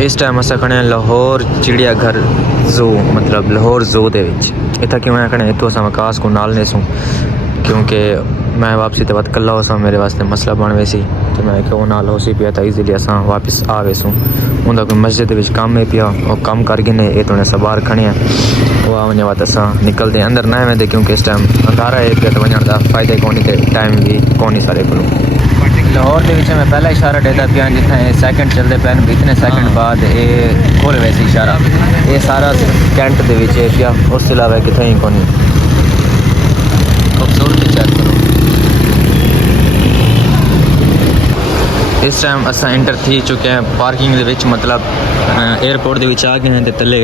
इस टाइम अस खड़े हैं लाहौर चिड़िया घर जू मतलब लाहौर जू दे इतना क्यों है खड़े इतों असा विकास को नाल ने सूँ क्योंकि मैं वापसी तो बात कला हो मेरे वास्ते मसला बन वे तो मैं क्यों नाल हो सी पिया तो ईजीली अस वापस आ वे सूँ उनका कोई मस्जिद कम है पिया और कम कर गए ये तो अस बाहर खड़े हैं वो वजह बात अस निकलते अंदर ना वेंदे क्योंकि इस टाइम अंधारा है पिया तो वजन का फायदा कौन तो टाइम भी कौन सारे को लाहौर के मैं पहला इशारा देता पिया जितना सैकेंड चलते पे इतने सैकेंड बाद ये खोल वैसे इशारा ये सारा कैंट के पिया उस अलावा कितने ही कौन खूबसूरती चेक करो। इस टाइम अस इंटर थी चुके हैं पार्किंग के मतलब एयरपोर्ट के आ गए हैं तो तले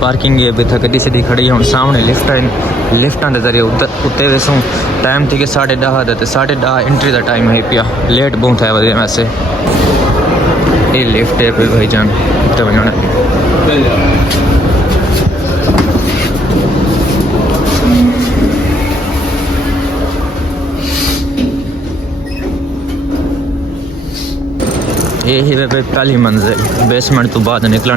पार्किंग इतना गड्डी सीधी खड़ी है हम सामने लिफ्टा के जरिए उत्ते वेसूँ टाइम थी कि 10:30 तो 10:30 एंट्री का टाइम है पिया लेट बहुत है वजह वैसे ये लिफ्ट है भाई जान उत्ते वजना यही वे पहली मंजिल बेसमेंट तो बाद निकले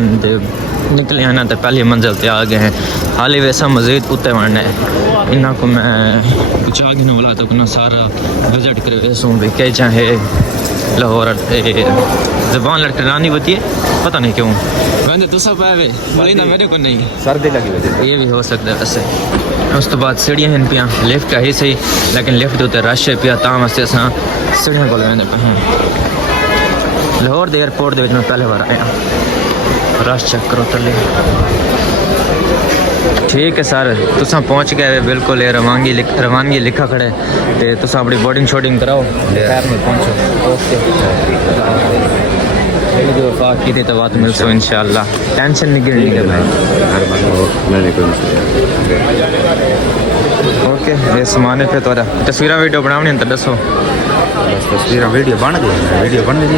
हैं ना तो पहली मंजिल पे आ गए हैं हाल ही वैसा मज़ीद उत्ते बनना है इन्हों को मैं कुछ आगे ना बोला तो सारा विजिट कर सूँ भी कह चाहे लाहौर जबान लड़करानी होती है पता नहीं क्यों वैसे तो सब है ना मेरे को नहीं सर्दी लगी वजह ये भी हो सकता है वैसे उस तो बाद सीढ़ियाँ हैं पिया लिफ्ट है ही सही लेकिन लिफ्ट के उत्ते रश है पिया तां वास्ते अस सीढ़ियाँ को लेंदे पे हैं लाहौर के एयरपोर्ट मैं पहले बार आया रश चेक करो थले ठीक है सर तुसा पहुँच गए बिल्कुल ये रवानगी लिखा खड़े तो तुसा अपनी बोर्डिंग शोर्डिंग कराओ खैर में पहुँचो ओके जो वफाक की थी तो बात मिल सो इंशाल्लाह टेंशन नहीं गिरनी है भाई ओके ये समाने पे तो तस्वीर वीडियो बनानी तो दसो तस्वीर वीडियो बन गई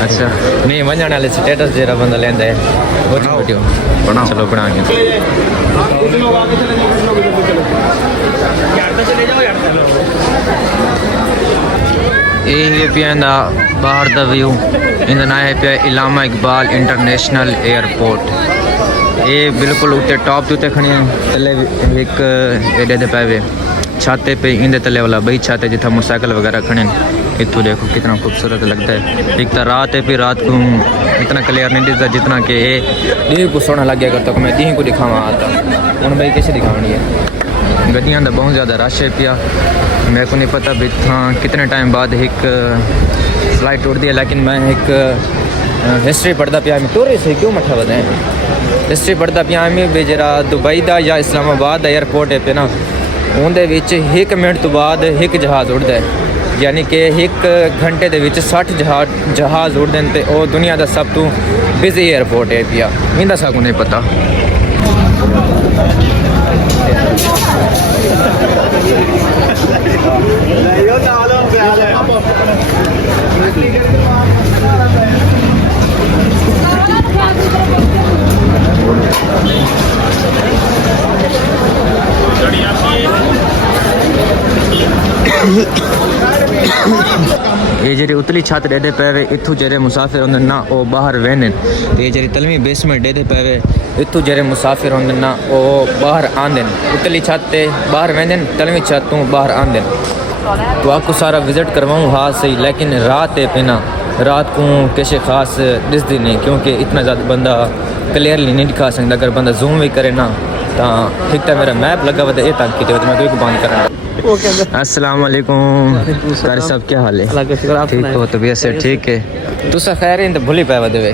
अच्छा नहीं वजन वाले स्टेटस जरा बंदा लेंदा है वीडियो बना चलो बना के ये पिया बाहर का व्यू इन ना है पिया इलामा इकबाल इंटरनेशनल एयरपोर्ट ये बिल्कुल उत्ते टॉप उत्ते खड़ी तले एक एडे दे पावे छाते पे इंदे तले वाला बई छाते जिथा मोटरसाइकिल वगैरह खड़े इतों देखो कितना खूबसूरत लगता है एक तो रात है फिर रात को इतना क्लियर नहीं दिखता जितना कि ये को सोना लग गया करता तो मैं दी को दिखावा आता हूँ भाई कैसे दिखावनी है गड्डियाँ का बहुत ज़्यादा रश है पिया मेरे को नहीं पता भी हाँ कितने टाइम बाद एक फ्लाइट उड़ती है लेकिन मैं एक हिस्ट्री पढ़ता पिया में टूरिस्ट है क्यों मठा बताएं हिस्ट्री पढ़ता पिया में भी जरा दुबई का या इस्लामाबाद का एयरपोर्ट है पे ना उनके 1 मिनट तो बाद एक जहाज़ उड़ता है यानी कि 1 घंटे के 60 जहाज़ उड़ते हैं तो वो दुनिया का सब तो बिजी एयरपोर्ट है पिया इंदा साकू नहीं पता ये जी उतली छत डेदे पे इतों जे मुसाफिर होंगे ना वो बाहर वहन ये जी तलवी बेसमेंट डेदे पे इतों जे मुसाफिर होंगे ना वो बाहर आंदे उतली छत से बाहर वहन तलवी छत तो बाहर आंदे तो आपको सारा विजिट करवाऊँ हाँ सही लेकिन रात है पे ना रात को किसी खास दिसती नहीं क्योंकि इतना ज़्यादा बंदा क्लियरली नहीं दिखा सकता अगर बंदा जूम भी करे ना तो ठीक तो मेरा मैप लगा हुआ ये तक की मैं कोई बंद करना अस्सलाम वालेकुम सर सब क्या हाल है ठीक हो तबीयत से ठीक है तुसा खैर इन भूली पाया देवे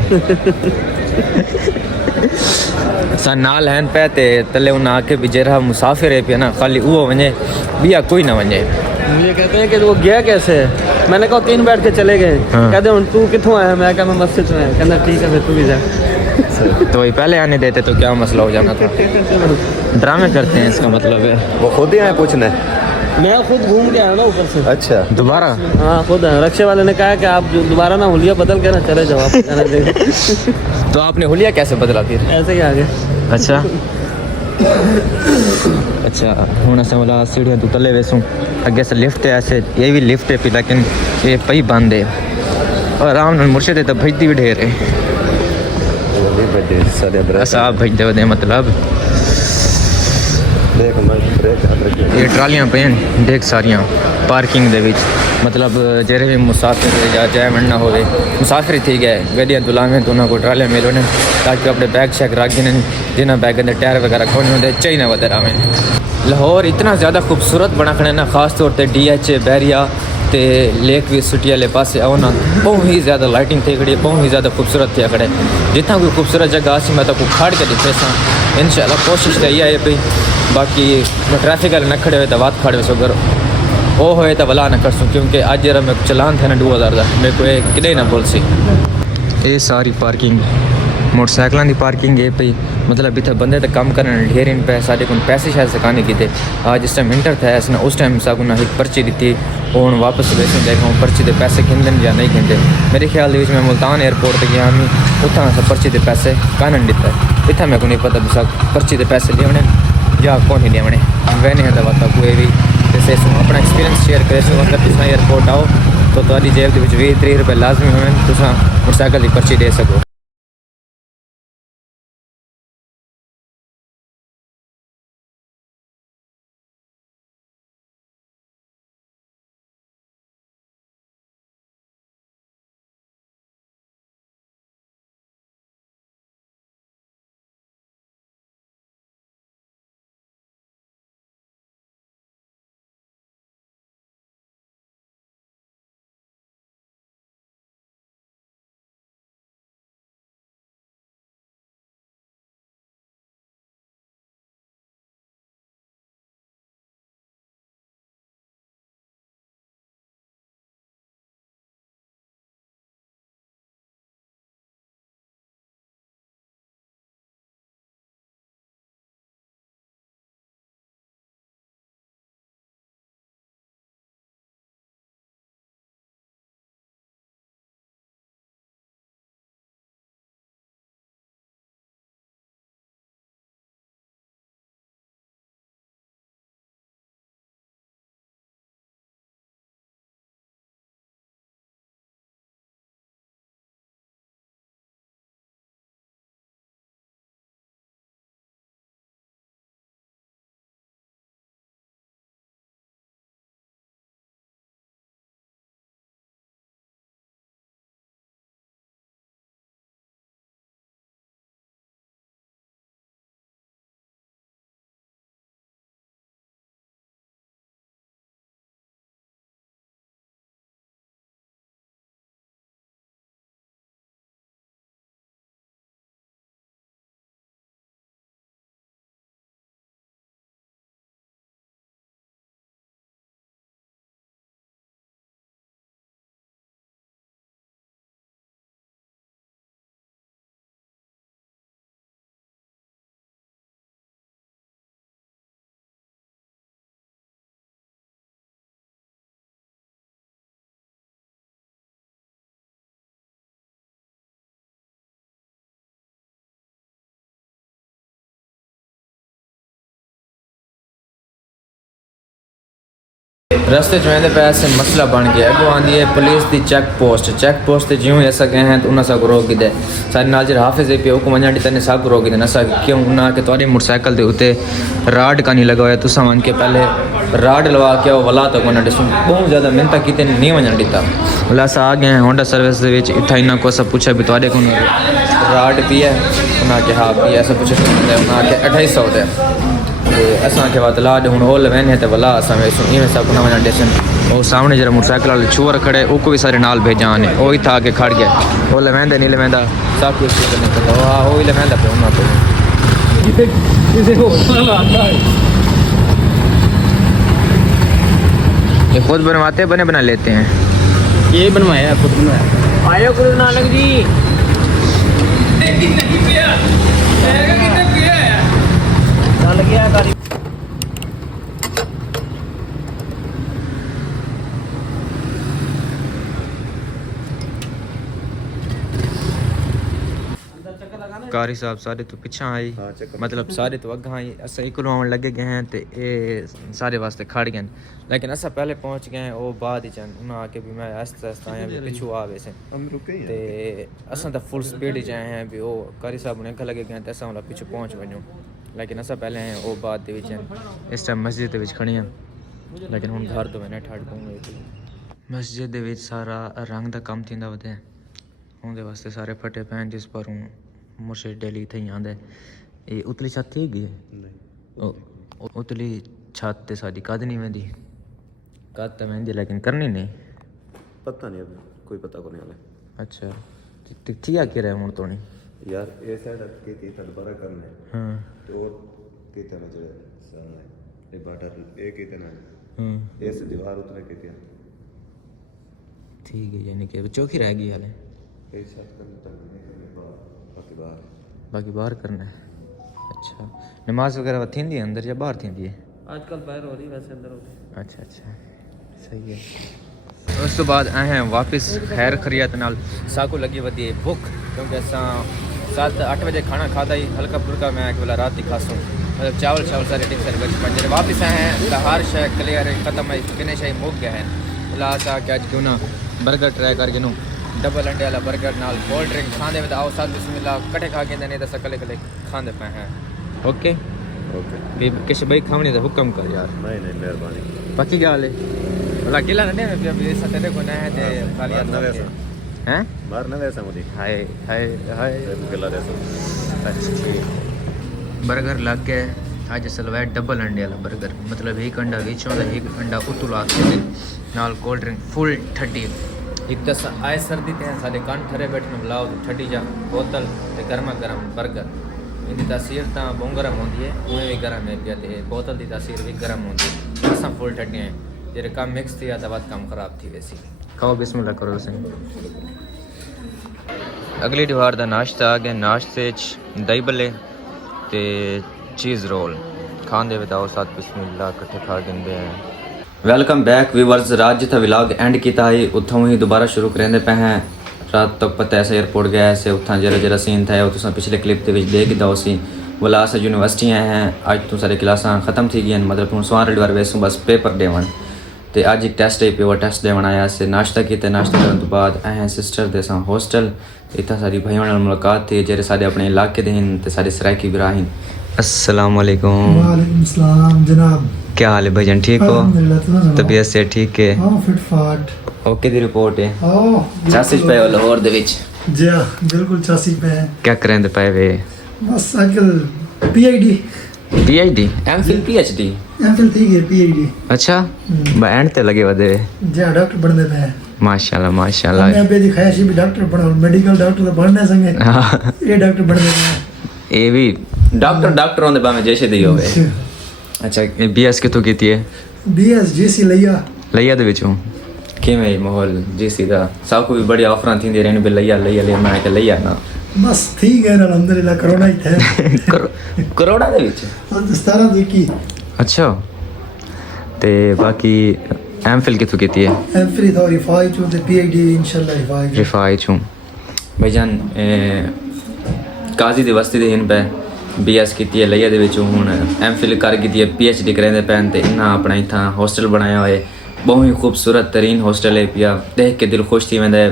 सा नाल हैं पे ते तले उन आके भी जरा मुसाफिर है पे ना खाली वो वने बिया कोई ना वने मुझे कहते हैं कि वो गया कैसे मैंने कहा 3 बैठ के चले गए कहते हैं तू किथों आया मैं कहा मैं मस्जिद में कहना ठीक है फिर तू भी जा तो वही पहले आने देते तो क्या मसला हो जाना था ड्रामे करते हैं इसका मतलब है वो खुद ही आए पूछने मैं खुद घूम के आया ना ऊपर से अच्छा दोबारा हाँ खुद रक्शे वाले ने कहा कि आप दोबारा ना हुलिया बदल के ना चले जाओ तो आपने हुलिया कैसे बदला फिर ऐसे ही आ गए अच्छा अच्छा हूँ अस वाला सीढ़ियाँ तो तले वेसूँ अगे से लिफ्ट है ऐसे ये भी लिफ्ट है फिर लेकिन ये पई बंद है और आराम मुर्शद है तो भजती भी ढेर है ਵੀ ਵੱਡੇ ਸਾਡੇ ਬ੍ਰੇਕ साहब भेजते हुए मतलब ਦੇਖ ਮੈਂ ਬ੍ਰੇਕ ਹੱਥ ਰੱਖਿਆ ये ट्रालियां पे देख सारियां पार्किंग दे विच मतलब जेरे भी मुसाफिर या जाए बनना होवे मुसाफिर थी गए गड्डियां दुलावें तो उन्होंने को ट्रालियां मिलो ने ताकि अपने बैग शैग रख गिन जिन्हें बैग के टायर वगैरह खोने होंगे चाहिए वधर आवें लाहौर इतना ज़्यादा खूबसूरत बना खड़े ना खास तौर पर DH बैरिया ते लेक भी सिटी वाले पास आओ ना बहुत ही ज़्यादा लाइटिंग थी खड़ी बहुत ही ज़्यादा खूबसूरत थी खड़े जितना कोई खूबसूरत जगह आसी मैं तो को खाड़ के दिखे सा इंशाल्लाह कोशिश तो यही है भाई बाकी ट्रैफिक वाले न खड़े हुए तो बात खड़े सो करो वो होए तो भला न कर सूँ क्योंकि अज जरा मेरे को चलान थे ना 2000 का मेरे को कितने ना बोल सी ये सारी पार्किंग मोटरसाइकिलों की पार्किंग है पई मतलब इतना बंदे तो कम करने ढेर इन पे साढ़े को पैसे शायद सकाने की थे आज जिस टाइम इंटर था इसने उस टाइम सागु ना एक पर्ची दी थी और वापस वैसे देखा पर्ची के पैसे गिनते या नहीं गिनते मेरे ख्याल मैं मुल्तान एयरपोर्ट तक गया मैं उतना सा पर्ची के पैसे कानन दिता इतना मेरे को नहीं पता भी पर्ची के पैसे लेने या कौन नहीं लेने वह नहीं आता कोई भी जैसे अपना एक्सपीरियंस शेयर करे सो अगर तुम एयरपोर्ट आओ तो तुम्हारी जेब के 20-30 रुपये लाजमी होने तुम मोटरसाइकिल की पर्ची दे सको रस्ते च वेंदे पे ऐसे मसला बन गया अगो आंदी है पुलिस की चेक पोस्ट से ज्यों ऐसा गए हैं तो उन्हें सब रोक दे सारे नाल जो हाफिज है पे हुक्म वञण ॾिता ने सब रोक दे नसा क्यों ना कि तुम्हारी मोटरसाइकिल के उत्ते राड का नहीं लगा हुआ तुसा वन के पहले राड लवा के वला तो कोना ॾिसूं बहुत ज़्यादा मिहनत की नहीं वञण ॾिता बोला असां आ गए होंडा सर्विस दे विच इत्थां इन्हां को असां पुछा भी तुहाडे कोल राड पी है उन्हें के हाँ पी ऐसा पुछे उन्हें के 2800 दे असां के बाद लाड हूँ हो लवेने तो भला असां वेसू इवें सब ना वञण ॾिसण वो सामने जरा मोटरसाइकिल वाले छुअर खड़े वो भी सारे नाल भेजा ने वो ही था के खड़ गया वो लवेंदा नहीं लवेंदा सब कुछ करने पता हाँ वो ही लवेंदा पे उन्हें ये खुद बनवाते बने बना लेते हैं ये बनवाया खुद बनवाया आयो गुरु नानक जी चल गया गाड़ी अंदर चक्कर लगाना कारी साहब सारे तो पिछा आई हाँ, चक्कर। मतलब सारे तो अग्गा आई असा एक आउन लगे गए हैं तो ये सारे वास्ते खड़ गए लेकिन असा पहले पहुंच गए हैं वो बाद ही चन उन्हें आके भी मैं आस्ते आस्ते आया भी पिछू आ वैसे हम रुके ही ते असा तो फुल स्पीड ही जाए हैं भी वो कारी साहब ने अग्गा लगे गए तो असा उन्हें पिछू पहुंच वजो लेकिन असा पहले हैं वो बाद दे विच इस टाइम मस्जिद दे विच खड़ी हैं लेकिन हुन घर तो मैंने ठाड़ पाऊंगा मस्जिद दे विच सारा रंग दा काम थींदा वदे उनके वास्ते सारे फटे पैन जिस पर हूँ मुझे डेली थे आंदे ये उतली छत थी गई नहीं उतली छत ते साडी कद नहीं वेंदी कद तो वेंदी लेकिन करनी नहीं पता नहीं अभी कोई पता को नहीं हाले अच्छा थिया कि रहे मुड़ तो नहीं यार ये साइड की थी तड़बरा करने हाँ तो की थे मुझे सामने ये बॉर्डर एक ही थे ना हाँ ऐसे दीवार उतरे की थी ठीक है यानी कि चौकी रह गई हाले एक साथ करने तक नहीं बाकी बाहर बाकी बाहर करना है अच्छा नमाज वगैरह थींदी है अंदर या बाहर थींदी है आजकल बाहर हो रही वैसे अंदर होती है। अच्छा अच्छा सही है उस तो बाद आए हैं वापस खैर खरियत नाल साकू लगी वधी भुख क्योंकि असा 7-8 बजे खाना खाता ही हल्का फुल्का मैं एक बेला रात ही खासूँ मतलब चावल सारे टिक सारे बच पंजे वापस आए हैं तो हर शय क्लियर खत्म है किन्ने शय मुक गए हैं लास्ट आके अज क्यों ना बर्गर ट्राई करके नू डबल अंडे वाला बर्गर नाल कोल्ड ड्रिंक खाने में आओ साथ बिस्मिल्लाह कटे खा के नहीं तो कले कले खाने पे हैं ओके ओके किसी भाई खावनी तो हुक्म कर यार नहीं मेहरबानी पक्की गल है भला गिला ने में अभी सते को ना है ते खाली मारना हाथ वैसा हैं मारना वैसा मुझे हाय हाय हाय गला वैसा अच्छा ठीक बर्गर लग के आज सलवाए डबल अंडे वाला बर्गर मतलब एक अंडा विचों दा एक अंडा उतला के नाल कोल्ड ड्रिंक फुल ठंडी एक दस आए सर्दी ते साडे कान ठरे बैठने बुलाओ तो ठंडी जा बोतल ते गर्मा गर्म बर्गर इनकी तासीर तो बहुत गर्म होती है उन्हें भी गर्म है पिया ते बोतल की तासीर भी गर्म होती है असा फुल ठंडी हैं जेरे कम मिक्स थी तो बात कम खराब थी वैसी खाओ बिस्मिल्लाह करो सही अगली दीवार का नाश्ता आ गया नाश्ते दही भल्ले ते चीज़ रोल खाने बताओ साथ बिस्मिल्लाह कट्ठे खा गिंदे हैं वेलकम बैक व्यूअर्स रात जिथा व्लॉग एंड किया ही उतों ही दोबारा शुरू करेंदे पे हैं रात तक पता ऐसे एयरपोर्ट गया ऐसे उतना जरा सीन था वो पिछले क्लिप के देख दो सी बोला अस यूनिवर्सिटी आए हैं अज तो सारी क्लासा खत्म थी गई मतलब हूँ सोआं रविवार वैसू बस पेपर देवन तो अज एक टेस्ट पे वो टेस्ट देवन आया से नाश्ता किया नाश्ता करने तो बाद आए सिस्टर दे हॉस्टल इतना सारी भाइयों नाल मुलाकात थी जेरे सारे अपने इलाके दे ते सारे सराइकी बिरा हैं अस्सलाम वालेकुम वालेकुम सलाम जनाब क्या हाल है भाईजान ठीक हो अल्हम्दुलिल्लाह तबीयत से ठीक है हां फिट फाट ओके दी रिपोर्ट है हां चासी पे लाहौर दे विच जी हां बिल्कुल चासी पे है क्या करेंदे पे वे बस आजकल PID PhD MPhil PhD MPhil थी गई पीआईडी अच्छा बैंड ते लगे वदे जी डॉक्टर बनने पे है माशाल्लाह मैं अबे दिखाया सी भी डॉक्टर बनो मेडिकल डॉक्टर तो बनने संगे ये डॉक्टर बनने पे ए भी डॉक्टर होंदे बामे जैसे दी होवे अच्छा बीएस कितों कीती है बीएस जीसी लिया दे विचों किवें माहौल जीसी दा साकू भी बड़ी ऑफरां थींदी रहन बे लिया मैं के लिया ना बस ठीक है अल्हम्दुलिल्लाह कोरोना ही थे करोड़ा दे विच 17 21 अच्छा ते बाकी एमफिल कितों कीती है एमफिल तो रिफाई चो ते पीआईडी इंशाल्लाह रिफाई चो भाईजान काजी दी वस्ती दे हिन पे बीएस की लिया हूँ एमफिल कर की पीएचडी करेंदे पैन तो इन्हें अपना इतना हॉस्टल बनाया हुआ है बहुत ही खूबसूरत तरीन हॉस्टल है पिया देख के दिल खुश थी वेंदा है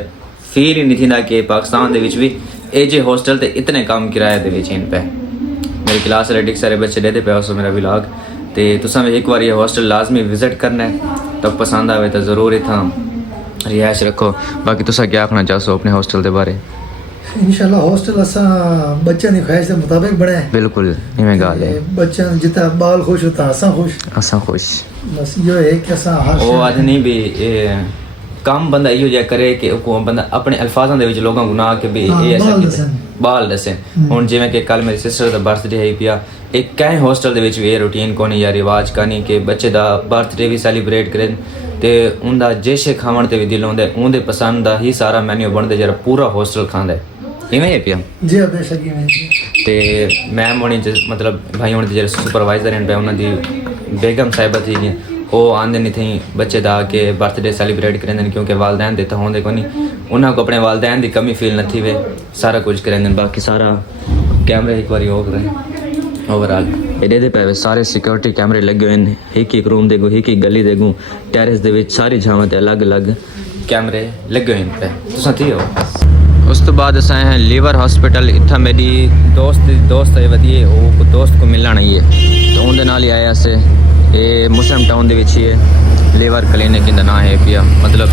फील ही नहीं थी कि पाकिस्तान दे विच भी ए जे हॉस्टल तो इतने कम किराए दे विच इन पे मेरी क्लास वाले सारे बच्चे देते पे उस मेरा व्लॉग तो तुसा एक बार ये हॉस्टल लाजमी विजिट करना है तब पसंद आए तो ज़रूर इतना रिहाइश रखो बाकी तुसा क्या आखना चाहो अपने हॉस्टल के बारे इंशाल्लाह हॉस्टल असा बच्चों की ख्वाहिश के मुताबिक बने बिल्कुल इवें गाल है बच्चा जितना बाल खुश होता असा खुश बस यो है कि असा हर वो आदमी भी काम बंदा इहो जिहा करे कि को बंदा अपने अल्फाजां दे विच लोगां को ना कि भी ये ऐसा बाल दसे हुन जिवें कि कल मेरी सिस्टर दा बर्थडे है पिया एक कई हॉस्टल दे विच ये रूटीन कोनी या रिवाज कानी कि बच्चे दा बर्थडे भी सैलीब्रेट करें ते उनदा जेशे खावण ते भी दिल होंदा उनदे पसंद दा ही सारा मेन्यू बनदा जरा पूरा हॉस्टल खांदा है इवें है पिया जी बेशक इवें ते मैम होनी मतलब भाई होनी जेरे सुपरवाइजर हैं पे उन्हां दी बेगम साहिबा थी वो आंदे नहीं थी बच्चे दा के बर्थडे सैलीब्रेट करेंदे क्योंकि वालदैन देता होंदे कोनी उन्हां को अपने वालदैन दी कमी फील न थी वे सारा कुछ करेंदे बाकी सारा कैमरे एक बार हो रहे ओवरऑल ਇਹਦੇ ਪਏ ਸਾਰੇ ਸਿਕਿਉਰਿਟੀ ਕੈਮਰੇ ਲੱਗੇ ਹੋਏ ਨੇ ਇੱਕ ਇੱਕ ਰੂਮ ਦੇ ਕੋ ਇੱਕ ਇੱਕ ਗਲੀ ਦੇ ਕੋ ਟੈਰੇਸ ਦੇ ਵਿੱਚ ਸਾਰੀ ਥਾਵਾਂ ਤੇ ਅਲੱਗ-ਅਲੱਗ ਕੈਮਰੇ ਲੱਗੇ ਹੋਏ ਨੇ ਤੁਸੀਂ ਕੀ ਹੋ ਉਸ ਤੋਂ ਬਾਅਦ ਅਸੀਂ ਹੈ ਲੀਵਰ ਹਸਪੀਟਲ ਇੱਥੇ ਮੇਰੀ ਦੋਸਤ ਹੈ ਵਧੀਆ ਉਹ ਦੋਸਤ ਕੋ ਮਿਲਣ ਆਈ ਹੈ ਤਾਂ ਉਹਦੇ ਨਾਲ ਹੀ ਆਇਆ ਸੀ ਇਹ ਮੁਸਲਮ ਟਾਊਨ ਦੇ ਵਿੱਚ ਹੀ ਹੈ ਲੀਵਰ ਕਲੀਨਿਕ ਦਾ ਨਾਮ ਹੈ ਪਿਆ ਮਤਲਬ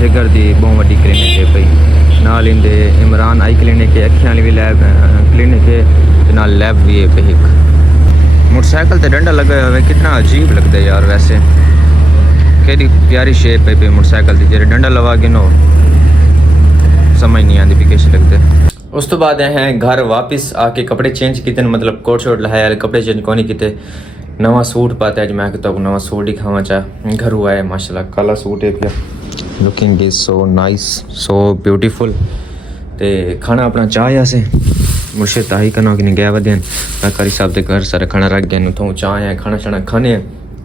ਜਿਗਰ ਦੀ ਬਹੁਤ ਵੱਡੀ ਕਲੀਨਿਕ ਹੈ ਪਈ ਨਾਲ ਇੰਦੇ ਇਮਰਾਨ ਆਈ ਕਲੀਨਿਕ ਹੈ ਅੱਖਾਂ ਵਾਲੀ ਵੀ ਲੈਬ ਕਲੀਨਿਕ ਹੈ ਤੇ ਨਾਲ ਲੈਬ ਵੀ ਹੈ ਪਈ ਇੱਕ मोटरसाइकिल ते डंडा लगा हुआ है कितना अजीब लगता है यार वैसे केड़ी प्यारी शेप है पे मोटरसाइकिल दी जेरे डंडा लगा के नो समझ नहीं आती भी कैसे लगते उस तो बाद हैं घर वापस आके कपड़े चेंज किते मतलब कोट शोट लाया कपड़े चेंज कोनी किते नवा सूट पाता है मैं तो नवा सूट ही खावा चाह घर हुआ है माशाल्लाह काला सूट है पिया looking is so nice so beautiful ते खाना अपना चाह से मुर्शिद ताही करना कि नहीं गया वदन मैं करी साहब के घर सारा खाना रख गया तो चाह है खाना शाना खाने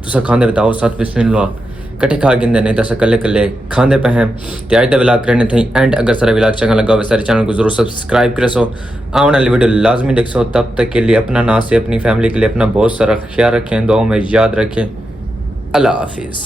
तुसा खाते बताओ साथ बिस्मिल्लाह कट्ठे खा गिंदे नहीं तो कल्ले कल्ले खाते पे हैं तो अज का विलाग करने थी एंड अगर सारा विलाग चंगा लगा हो सारे चैनल को जरूर सब्सक्राइब करो आने वाली वीडियो लाजमी देखो तब तक के लिए अपना नाम से अपनी फैमिली के लिए अपना बहुत सारा ख्याल रखें दुआओं में याद रखें अल्लाह हाफिज़।